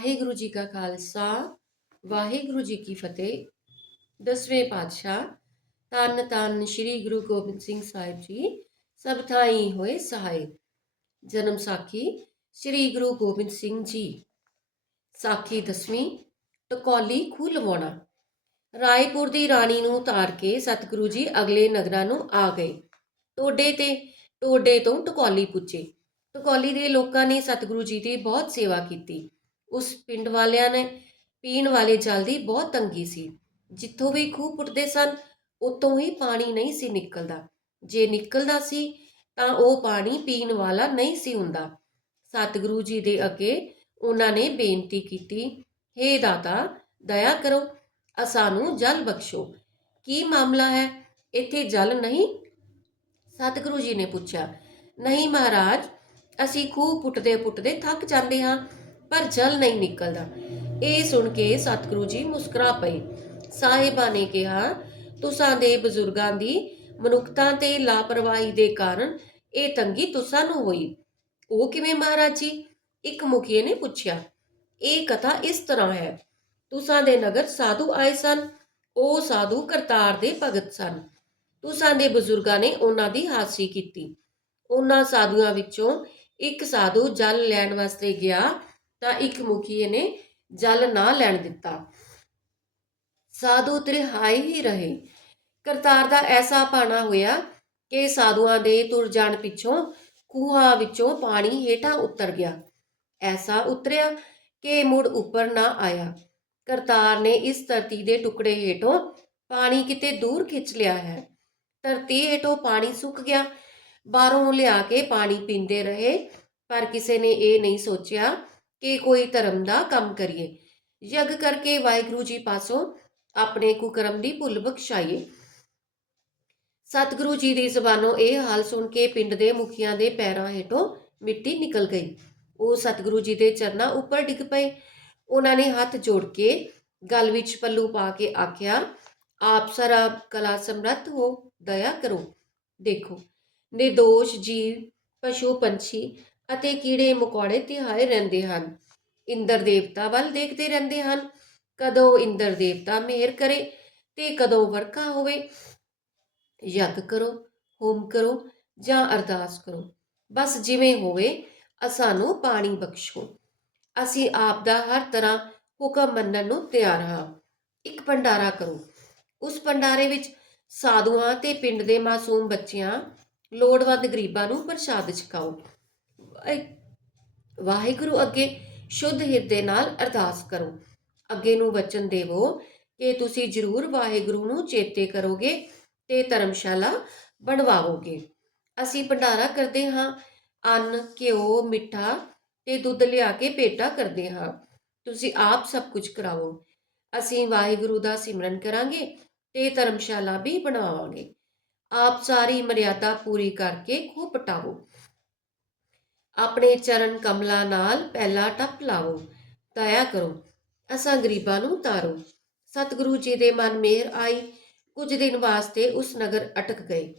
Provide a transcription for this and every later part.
ਵਾਹਿਗੁਰੂ ਜੀ ਕਾ ਖਾਲਸਾ, ਵਾਹਿਗੁਰੂ ਜੀ ਕੀ ਫਤਿਹ। ਦਸਵੇਂ ਪਾਤਸ਼ਾਹ ਤਨ ਤਨ ਸ੍ਰੀ ਗੁਰੂ ਗੋਬਿੰਦ ਸਿੰਘ ਸਾਹਿਬ ਜੀ, ਸਭ ਥਾਈ ਹੋਏ ਸਹਾਈ ਜਨਮ ਸਾਖੀ ਸ੍ਰੀ ਗੁਰੂ ਗੋਬਿੰਦ ਸਿੰਘ ਜੀ। ਸਾਖੀ ਦਸਵੀਂ, ਟਕੌਲੀ ਖੂਹ ਲਵਾਉਣਾ। ਰਾਏਪੁਰ ਦੀ ਰਾਣੀ ਨੂੰ ਉਤਾਰ ਕੇ ਸਤਿਗੁਰੂ ਜੀ ਅਗਲੇ ਨਗਰਾਂ ਨੂੰ ਆ ਗਏ। ਟੋਡੇ ਤੇ, ਟੋਡੇ ਤੋਂ ਟਕੋਲੀ ਪੁੱਜੇ। ਟਕੌਲੀ ਦੇ ਲੋਕਾਂ ਨੇ ਸਤਿਗੁਰੂ ਜੀ ਦੀ ਬਹੁਤ ਸੇਵਾ ਕੀਤੀ। ਉਸ ਪਿੰਡ ਵਾਲਿਆਂ ਨੇ ਪੀਣ ਵਾਲੇ ਜਲ ਦੀ ਬਹੁਤ ਤੰਗੀ ਸੀ। ਜਿੱਥੋਂ ਵੀ ਖੂਹ ਪੁੱਟਦੇ ਸਨ, ਉਤੋਂ ਹੀ ਪਾਣੀ ਨਹੀਂ ਸੀ ਨਿਕਲਦਾ। ਜੇ ਨਿਕਲਦਾ ਸੀ, ਤਾਂ ਉਹ ਪਾਣੀ ਪੀਣ ਵਾਲਾ ਨਹੀਂ ਸੀ ਹੁੰਦਾ। ਸਤਿਗੁਰੂ ਜੀ ਦੇ ਅੱਗੇ ਉਹਨਾਂ ਨੇ ਬੇਨਤੀ ਕੀਤੀ, ਹੇ ਦਾਤਾ, ਦਇਆ ਕਰੋ, ਅਸਾਨੂੰ ਜਲ ਬਖਸ਼ੋ। ਕੀ ਮਾਮਲਾ ਹੈ? ਇੱਥੇ ਜਲ ਨਹੀਂ? ਸਤਿਗੁਰੂ ਜੀ ਨੇ ਪੁੱਛਿਆ, ਨਹੀਂ ਮਹਾਰਾਜ, ਅਸੀਂ ਖੂਹ ਪੁੱਟਦੇ ਪੁੱਟਦੇ ਥੱਕ ਜਾਂਦੇ ਹਾਂ। ਪਰ ਜਲ ਨਹੀਂ ਨਿਕਲਦਾ। ਇਹ ਸੁਣ ਕੇ ਸਤਿਗੁਰੂ ਜੀ ਮੁਸਕਰਾ ਪਏ। ਸਾਹਿਬਾਂ ਨੇ ਕਿਹਾ, ਤੁਸਾਂ ਦੇ ਬਜ਼ੁਰਗਾਂ ਦੀ ਮਨੁੱਖਤਾ ਤੇ ਲਾਪਰਵਾਹੀ ਦੇ ਕਾਰਨ ਇਹ ਤੰਗੀ ਤੁਸਾਂ ਨੂੰ ਹੋਈ। ਉਹ ਕਿਵੇਂ ਮਹਾਰਾਜ ਜੀ? ਇੱਕ ਮੁਖੀਏ ਨੇ ਪੁੱਛਿਆ, ਇਹ ਕਥਾ ਇਸ ਤਰ੍ਹਾਂ ਹੈ, ਤੁਸਾਂ ਦੇ ਨਗਰ ਸਾਧੂ ਆਏ ਸਨ, ਉਹ ਸਾਧੂ ਕਰਤਾਰ ਦੇ ਭਗਤ ਸਨ। ਤੁਸਾਂ ਦੇ ਬਜ਼ੁਰਗਾਂ ਨੇ ਉਹਨਾਂ ਦੀ ਹਾਸੀ ਕੀਤੀ। ਉਹਨਾਂ ਸਾਧੂਆਂ ਵਿੱਚੋਂ ਇੱਕ ਸਾਧੂ ਜਲ ਲੈਣ ਵਾਸਤੇ ਗਿਆ ਤਾਂ ਇੱਕ ਮੁਖੀਏ ਨੇ ਜਲ ਨਾ ਲੈਣ ਦਿੱਤਾ। ਸਾਧੂ ਤ੍ਰਿਹਾਈ ਹੀ ਰਹੇ। ਕਰਤਾਰ ਦਾ ਐਸਾ ਪਾਣਾ ਹੋਇਆ ਕਿ ਸਾਧੂਆਂ ਦੇ ਤੁਰ ਜਾਣ ਪਿੱਛੋਂ ਖੂਹਾਂ ਵਿੱਚੋਂ ਪਾਣੀ ਹੇਠਾਂ ਉਤਰ ਗਿਆ। ਐਸਾ ਉਤਰਿਆ ਕਿ ਮੁੜ ਉੱਪਰ ਨਾ ਆਇਆ। ਕਰਤਾਰ ਨੇ ਇਸ ਧਰਤੀ ਦੇ ਟੁਕੜੇ ਹੇਠੋਂ ਪਾਣੀ ਕਿਤੇ ਦੂਰ ਖਿੱਚ ਲਿਆ ਹੈ। ਧਰਤੀ ਹੇਠੋਂ ਪਾਣੀ ਸੁੱਕ ਗਿਆ। ਬਾਹਰੋਂ ਲਿਆ ਕੇ ਪਾਣੀ ਪੀਂਦੇ ਰਹੇ, ਪਰ ਕਿਸੇ ਨੇ ਇਹ ਨਹੀਂ ਸੋਚਿਆ ਕਿ ਕੋਈ ਧਰਮ ਦਾ ਕੰਮ ਕਰੀਏ। ਯੱਗ ਕਰਕੇ ਵਾਹਿਗੁਰੂ ਜੀ ਪਾਸੋਂ ਆਪਣੇ ਕੁਕਰਮ ਦੀ ਭੁੱਲ ਬਖਸ਼ਾਈਏ। ਸਤਿਗੁਰੂ ਜੀ ਦੀ ਜ਼ਬਾਨੋਂ ਇਹ ਹਾਲ ਸੁਣ ਕੇ ਪਿੰਡ ਦੇ ਮੁਖੀਆਂ ਦੇ ਪੈਰਾਂ ਹੇਠੋਂ ਮਿੱਟੀ ਨਿਕਲ ਗਈ। ਉਹ ਸਤਿਗੁਰੂ ਜੀ ਦੇ ਚਰਨਾਂ ਉੱਪਰ ਡਿੱਗ ਪਏ। ਉਹਨਾਂ ਨੇ ਹੱਥ ਜੋੜ ਕੇ ਗਲ ਵਿੱਚ ਪੱਲੂ ਪਾ ਕੇ ਆਖਿਆ, ਆਪ ਸਰਬ ਕਲਾ ਸਮਰੱਥ ਹੋ, ਦਇਆ ਕਰੋ। ਦੇਖੋ, ਨਿਰਦੋਸ਼ ਜੀਵ, ਪਸ਼ੂ ਪੰਛੀ ਅਤੇ ਕੀੜੇ ਮਕੌੜੇ ਤਿਹਾਏ ਰਹਿੰਦੇ ਹਨ। ਇੰਦਰ ਦੇਵਤਾ ਵੱਲ ਦੇਖਦੇ ਰਹਿੰਦੇ ਹਨ। ਕਦੋਂ ਇੰਦਰ ਦੇਵਤਾ ਮਿਹਰ ਕਰੇ ਤੇ ਕਦੋਂ ਵਰਖਾ ਹੋਵੇ, ਯੱਗ ਕਰੋ, ਹੋਮ ਕਰੋ ਜਾਂ ਅਰਦਾਸ ਕਰੋ। ਬਸ ਜਿਵੇਂ ਹੋਵੇ, ਅਸਾਨੂੰ ਪਾਣੀ ਬਖਸ਼ੋ। ਅਸੀਂ ਆਪ ਦਾ ਹਰ ਤਰ੍ਹਾਂ ਹੁਕਮ ਮੰਨਣ ਨੂੰ ਤਿਆਰ ਹਾਂ। ਇੱਕ ਭੰਡਾਰਾ ਕਰੋ। ਉਸ ਭੰਡਾਰੇ ਵਿੱਚ ਸਾਧੂਆਂ ਤੇ ਪਿੰਡ ਦੇ ਮਾਸੂਮ ਬੱਚਿਆਂ, ਲੋੜਵੰਦ ਗਰੀਬਾਂ ਨੂੰ ਪ੍ਰਸ਼ਾਦ ਛਕਾਓ। ਵਾਹਿਗੁਰੂ ਅੱਗੇ ਸ਼ੁੱਧ ਹਿਰਦੇ ਨਾਲ ਅਰਦਾਸ ਕਰੋ। ਅੱਗੇ ਨੂੰ ਵਚਨ ਦੇਵੋ ਕਿ ਤੁਸੀਂ ਜ਼ਰੂਰ ਵਾਹਿਗੁਰੂ ਨੂੰ ਚੇਤੇ ਕਰੋਗੇ ਤੇ ਧਰਮਸ਼ਾਲਾ ਬਣਵਾਓਗੇ ਅਸੀਂ ਭੰਡਾਰਾ ਕਰਦੇ ਹਾਂ, ਅੰਨ, ਘਿਓ, ਮਿੱਠਾ ਤੇ ਦੁੱਧ ਲਿਆ ਕੇ ਭੇਟਾ ਕਰਦੇ ਹਾਂ। ਤੁਸੀਂ ਆਪ ਸਭ ਕੁਝ ਕਰਾਓ। ਅਸੀਂ ਵਾਹਿਗੁਰੂ ਦਾ ਸਿਮਰਨ ਕਰਾਂਗੇ ਤੇ ਧਰਮਸ਼ਾਲਾ ਵੀ ਬਣਾਵਾਂਗੇ ਆਪ ਸਾਰੀ ਮਰਿਆਦਾ ਪੂਰੀ ਕਰਕੇ ਖੂਹ ਪਟਾਵੋ। ਆਪਣੇ ਚਰਨ ਕਮਲਾਂ ਨਾਲ ਪਹਿਲਾ ਟੱਪ ਲਾਵੋ, ਦਇਆ ਕਰੋ, ਅਸਾਂ ਗਰੀਬਾਂ ਨੂੰ ਤਾਰੋ। ਸਤਿਗੁਰੂ ਜੀ ਦੇ ਮਨ ਮਿਹਰ ਆਈ, ਕੁਝ ਦਿਨ ਵਾਸਤੇ ਉਸ ਨਗਰ ਅਟਕ ਗਏ।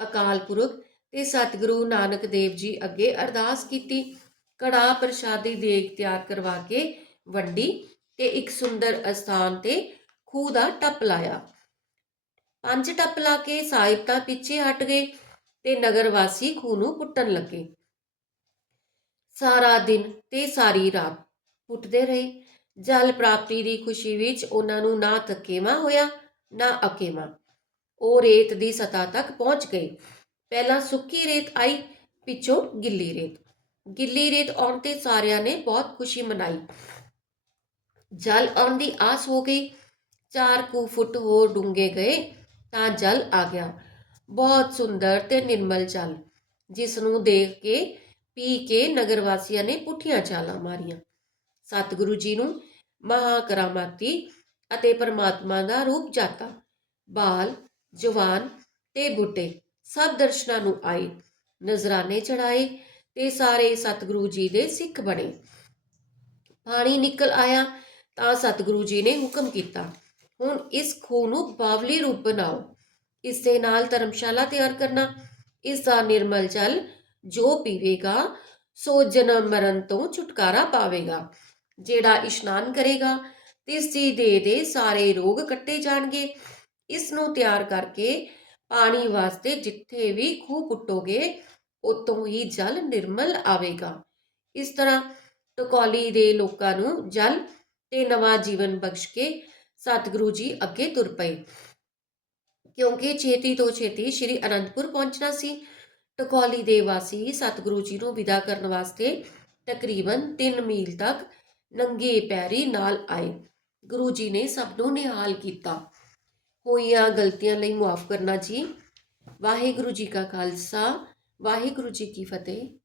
ਅਕਾਲ ਪੁਰਖ ਤੇ ਸਤਿਗੁਰੂ ਨਾਨਕ ਦੇਵ ਜੀ ਅੱਗੇ ਅਰਦਾਸ ਕੀਤੀ ਕੜਾ ਪ੍ਰਸ਼ਾਦੀ ਦੇਗ ਤਿਆਰ ਕਰਵਾ ਕੇ ਵੰਡੀ ਤੇ ਇੱਕ ਸੁੰਦਰ ਅਸਥਾਨ ਤੇ ਖੂਹ ਦਾ ਟੱਪ ਲਾਇਆ। ਪੰਜ ਟੱਪ ਲਾ ਕੇ ਸਾਹਿਬ ਤਾਂ ਪਿੱਛੇ ਹਟ ਗਏ ਤੇ ਨਗਰ ਵਾਸੀ ਖੂਹ ਨੂੰ ਪੁੱਟਣ ਲੱਗੇ। ਸਾਰਾ ਦਿਨ ਤੇ ਸਾਰੀ ਰਾਤ ਪੁੱਟਦੇ ਰਹੇ। ਜਲ ਪ੍ਰਾਪਤੀ ਦੀ ਖੁਸ਼ੀ ਵਿੱਚ ਉਹਨਾਂ ਨੂੰ ਨਾ ਤਕੇਵਾ ਹੋਇਆ, ਨਾ ਅਕੇਵਾ। ਉਹ ਰੇਤ ਦੀ ਸਤ੍ਹਾ ਤੱਕ ਪਹੁੰਚ ਗਏ। ਪਹਿਲਾਂ ਸੁੱਕੀ ਰੇਤ ਆਈ, ਪਿੱਛੋਂ ਗਿੱਲੀ ਰੇਤ। ਗਿੱਲੀ ਰੇਤ ਆਉਣ ਤੇ ਸਾਰਿਆਂ ਨੇ ਬਹੁਤ ਖੁਸ਼ੀ ਮਨਾਈ। ਜਲ ਆਉਣ ਦੀ ਆਸ ਹੋ ਗਈ। ਚਾਰ ਕੁ ਫੁੱਟ ਹੋਰ ਡੂੰਘੇ ਗਏ ਤਾਂ ਜਲ ਆ ਗਿਆ। ਬਹੁਤ ਸੁੰਦਰ ਤੇ ਨਿਰਮਲ ਜਲ, ਜਿਸ ਨੂੰ ਦੇਖ ਕੇ ਪੀ ਕੇ ਨਗਰ ਵਾਸੀਆਂ ਨੇ ਪੁੱਠੀਆਂ ਚਾਲਾਂ ਮਾਰੀਆਂ। ਸਤਿਗੁਰੂ ਜੀ ਨੂੰ ਮਹਾ ਕਰਾਮਾਤੀ ਅਤੇ ਪਰਮਾਤਮਾ ਦਾ ਰੂਪ ਜਾਤਾ। ਬਾਲ, ਜਵਾਨ ਤੇ ਬੁੱਢੇ ਸਭ ਦਰਸ਼ਨਾਂ ਨੂੰ ਆਏ, ਨਜ਼ਰਾਨੇ ਚੜਾਏ ਤੇ ਸਾਰੇ ਸਤਿਗੁਰੂ ਜੀ ਦੇ ਸਿੱਖ ਬਣੇ। ਪਾਣੀ ਨਿਕਲ ਆਇਆ ਤਾਂ ਸਤਿਗੁਰੂ ਜੀ ਨੇ ਹੁਕਮ ਕੀਤਾ, ਹੁਣ ਇਸ ਖੂਹ ਨੂੰ ਬਾਵਲੀ ਰੂਪ ਬਣਾਓ। ਇਸ ਦੇ ਨਾਲ ਧਰਮਸ਼ਾਲਾ ਤਿਆਰ ਕਰਨਾ, ਇਸ ਦਾ ਨਿਰਮਲ ਜਲ ਜੋ ਪੀਵੇਗਾ, ਸੋ ਜਨਮ ਮਰਨ ਤੋਂ ਛੁਟਕਾਰਾ ਪਾਵੇਗਾ। ਜਿਹੜਾ ਇਸ਼ਨਾਨ ਕਰੇਗਾ, ਤਿਸ ਦੀ ਦੇਹ ਦੇ ਸਾਰੇ ਰੋਗ ਕੱਟੇ ਜਾਣਗੇ। ਇਸ ਨੂੰ ਤਿਆਰ ਕਰਕੇ ਪਾਣੀ ਵਾਸਤੇ ਜਿੱਥੇ ਵੀ ਖੂਹ ਪੁੱਟੋਗੇ, ਉਤੋਂ ਹੀ ਜਲ ਨਿਰਮਲ ਆਵੇਗਾ। ਇਸ ਤਰ੍ਹਾਂ ਟਕੋਲੀ ਦੇ ਲੋਕਾਂ ਨੂੰ ਜਲ ਤੇ ਨਵਾਂ ਜੀਵਨ ਬਖਸ਼ ਕੇ ਸਤਿਗੁਰੂ ਜੀ ਅੱਗੇ ਤੁਰ ਪਏ। ਕਿਉਂਕਿ ਛੇਤੀ ਤੋਂ ਛੇਤੀ ਸ੍ਰੀ ਅਨੰਦਪੁਰ ਪਹੁੰਚਣਾ ਸੀ। ਟਕੌਲੀ ਦੇ ਵਾਸੀ ਸਤਿਗੁਰੂ ਜੀ ਨੂੰ ਵਿਦਾ ਕਰਨ ਵਾਸਤੇ ਤਕਰੀਬਨ 3 ਮੀਲ ਤੱਕ ਨੰਗੇ ਪੈਰੀ ਨਾਲ ਆਏ। ਗੁਰੂ ਜੀ ਨੇ ਸਭ ਨੂੰ ਨਿਹਾਲ ਕੀਤਾ। ਹੋਈਆਂ ਗਲਤੀਆਂ ਲਈ ਮੁਆਫ ਕਰਨਾ ਜੀ। ਵਾਹਿਗੁਰੂ ਜੀ ਕਾ ਖਾਲਸਾ, ਵਾਹਿਗੁਰੂ ਜੀ ਕੀ ਫਤਿਹ।